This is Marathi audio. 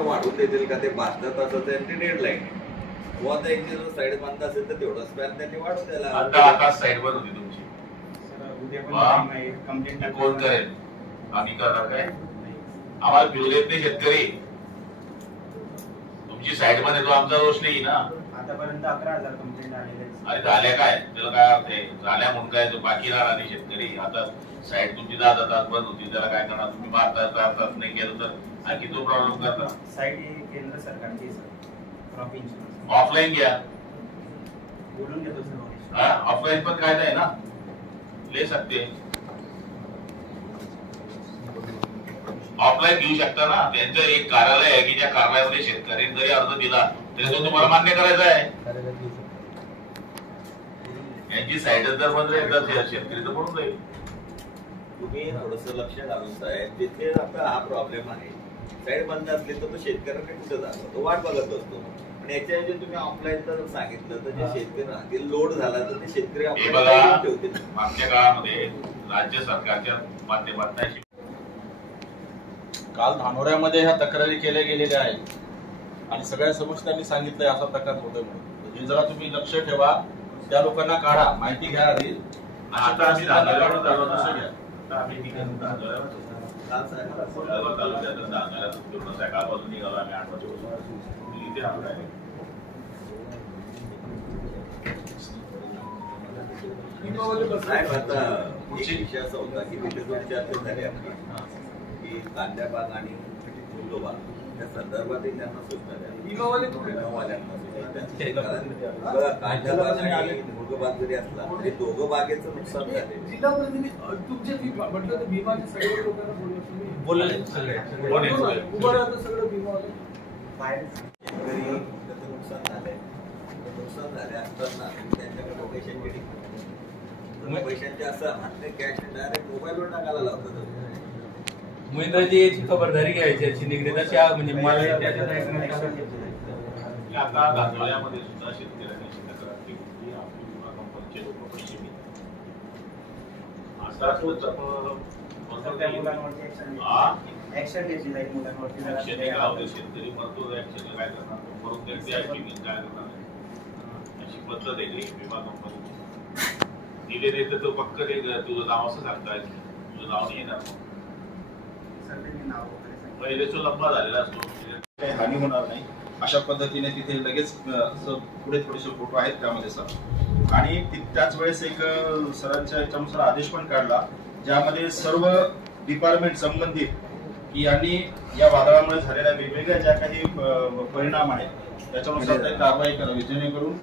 आता वाढवून देतील का ते 72 तासाचं त्यांची डेडलाईन आहे. किंवा त्यांची जर साईड बंद असेल तर तेवढं स्पॅन त्यांनी वाढवून द्यायला. आता साईड बंद होती तुमची, कोण करेल? आम्ही करणार काय? आम्हाला बिल देत नाही शेतकरी. तुमची साईड मध्ये तो आमचा दोष नाही ना. आतापर्यंत 11,000 कंप्लेंट आलेले. अरे झाल्या काय? त्याला काय अर्थ आहे? झाल्या म्हणून काय बाकी राहणार नाही शेतकरी. आता साईड तुमची 10 तास बंद होती, त्याला काय करणार? तुम्ही 12 तास नाही केलं तर आणखी तो प्रॉब्लेम करता. साईड केंद्र सरकारची क्रॉप इन्शुरन्स ऑफलाईन घ्या, बोलून घेतो सर. ऑफलाईन पण कायदा आहे ना, ले सकते. ऑफलाईन घेऊ शकता ना. त्यांचं एक कार्यालय आहे की ज्या कार्यालयामध्ये शेतकऱ्यांनी जरी अर्ज दिला तरी तो तुम्हाला मान्य करायचा आहे. यांची साईडच जर बंद राहील तर शेतकरी तर पडून जाईल. तुम्ही थोडस लक्ष घालून साहेब, जिथे आता हा प्रॉब्लेम आहे, साईड बंद असली तर तो शेतकऱ्याकडे कुठे जातो? तो वाट बघत असतो. पण याच्याऐवजी तुम्ही ऑफलाईन जर सांगितलं तर जे शेतकरी राहतील, लोड झाला तर ते शेतकरी बघा, मागच्या काळामध्ये राज्य सरकारच्या माध्यमातून काल धानोऱ्यामध्ये ह्या तक्रारी केल्या गेलेल्या आहेत आणि सगळ्या समस्यांनी सांगितलंय असा प्रकार होतोय म्हणून. हे जरा तुम्ही लक्ष ठेवा, त्या लोकांना काढा, माहिती घ्या आधी. आता आम्ही धानोऱ्यावर झालो ना. सकाळपासून निघालो आम्ही 8 वाजेपासून इथे राहतो आहे. साहेब आता एक विषय असा होता की तिथे दोन चर्चा झाली आपली की कांद्या बाग आणि फुलो बाग त्या संदर्भातही त्यांना सूचना द्यावी. कांद्या बाग आणि मुलग बाग जरी असला तरी दोघं बागेचं नुकसान झाले. जिल्हा प्रतिनिधी तुमचे म्हटलं तर भीमाचे सगळे लोकांना बोलले उभं राहतं सगळं भीमावाले बाहेर शेतकरी त्याचं नुकसान झालंय. नुकसान झाले असताना त्यांच्याकडे पैशांचे असं हातने कॅश डायरेक्ट मोबाईलवर टाकायला लावतात. महिंद्राची याची खबरदारी घ्यायची याची निगडीत अशी म्हणजे मला आता धानोऱ्यामध्ये सुद्धा शेतकऱ्यांनी तक्रार केली की आपली विमा कंपनीचे लोक पैसे घेतात. ऍक्शन घेतली जाईल मुलांवरती. शेतकरी मरतो, ऍक्शन काय करणार? मरून त्यांची ऍक्टिव्हिटी काय करणार? अशी पद्धत आहे विमा कंपनीची. दिले नाही तर तो पक्क तुझं नाव असं सांगताय, तुझं नाव नाही येणार. पहिले तो लंबा झालेला असतो, काही हानी होणार नाही अशा पद्धतीने तिथे लगेच पुढे थोडेसे फोटो आहेत त्यामध्ये सर. आणि त्याच वेळेस एक सरांच्या याच्यानुसार आदेश पण काढला ज्यामध्ये सर्व डिपार्टमेंट संबंधित की यांनी या वादळामुळे झालेल्या वेगवेगळ्या ज्या काही परिणाम आहेत त्याच्यानुसार कारवाई करावी जेणेकरून